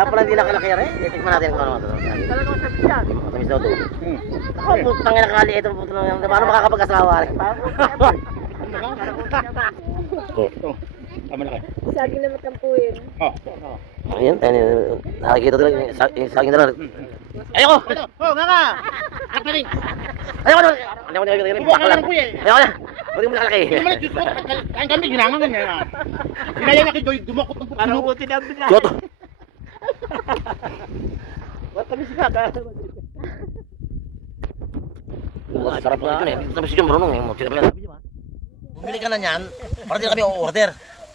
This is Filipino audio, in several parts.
Kaya pala hindi nakalaki rin. Titikman natin kung ano ito. Talagang sabi yan. Matamis daw ito. Ako, putang ina kali ito. Paano makakapag-asawa rin? Ito. Tama na kayo. Saging na matampuin. Ayan, nakikita talaga yung saging talaga. Ayoko! Oh, nga! Kapaling! Ayoko na! Ayoko na! Bubuha ka lang po eh. Ayoko na! Pwede mo nakalaki. Hindi naman, Diyos ko, kain kami, ginangan niya. Hinaya na kay Joy, dumakot ng puno. Parang buti na bigla. Goto! Matamis ka. Sarap na ito eh. Tapos yung marunong eh. Bumili ka na niyan, para di kami o-order.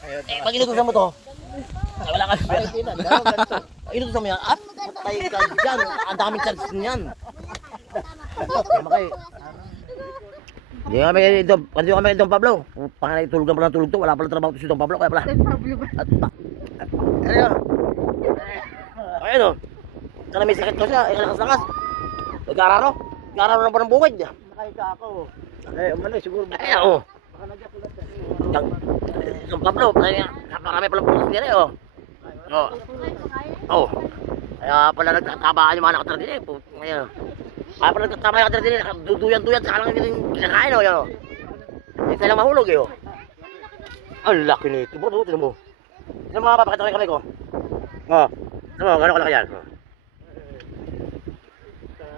Eh, pag inutusan mo to, wala ka. Inutusan mo yan, at patay ka dyan. Ang daming charges niyan. Tama kayo. Hindi kami kay Don Pablo. Panganay tulog na pala ng tulog to. Wala pala trabaho to si Don Pablo. Kaya pala. At pa. Ano? Ayun o. Sana may sakit ko siya. Ay lakas-lakas. Nag-araro. Nag-araro na pa ng bukid. Nakita ako. Eh, umano siguro. Ay, oo. Don Pablo. Napakarami palang pulis nila eh. Oo. Oo. Kaya pala nagtatabaan yung mga nakatara din eh. Ngayon. Kaya pala nagtatama yung nakatara din eh. Duduyan-duyan. Saka lang yung kinakain o. Yan o. Hindi tayo lang mahulog eh o. Ang laki nito. Bro, tinan mo. Tinan mo nga papakita ko yung kamay ko. Oo. Tinan mo, gano'n kalaki yan.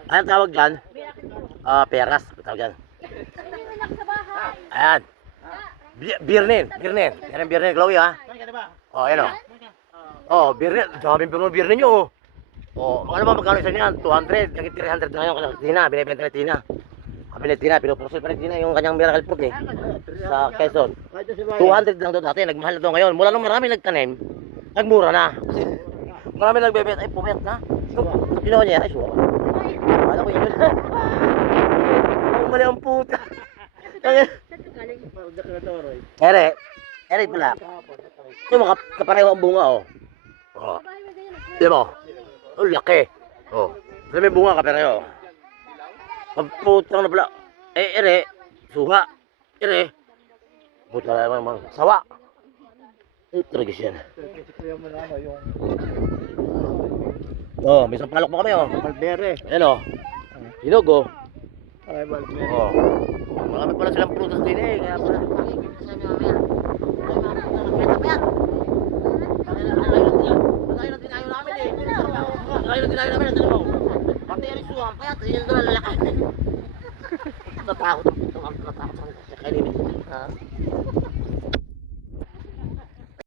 Anong tawag dyan? Peras. Tawag dyan. Ayan. Birnin. Birnin. Yan ang birnin. Chloe ha. O, ayan o. O, birnin. Daming birnin nyo o. O, ano ba magkano isa niyan? 200. Naging 300 na ngayon kasi Tina. Binibenta ni Tina. Kami ni Tina. Pinuprosul pa ni Tina yung kanyang miracle fruit eh. Sa Quezon. 200 lang doon dati. Nagmahal na doon ngayon. Mula nung marami nagtanim, nagmura na. Kasi marami nagbebenta. Ay, pumayat na. Nung ginawa niya, ay, sure. Ano ko yun? Ang mali ang puta. Ere pala. Yung mga kapareho ang bunga oh. Oh. Di mo? Ang laki. Oh. Kasi may bunga kapareho. Pagputang na pala. Eh, ere. Suha. Ere. Puta na naman. Sawa. Tragis yan. Oh, may sampalok mo kami oh. Malbere. Ayan oh. Hinog oh. Ay, malbere. Oh. Marami pala silang prutas din eh. Kaya pala. Ang dinayo namin eh. Ang dinayo namin. Pati yung suwang kaya. Yun doon lalaki. Natakot. Natakot sa kainin.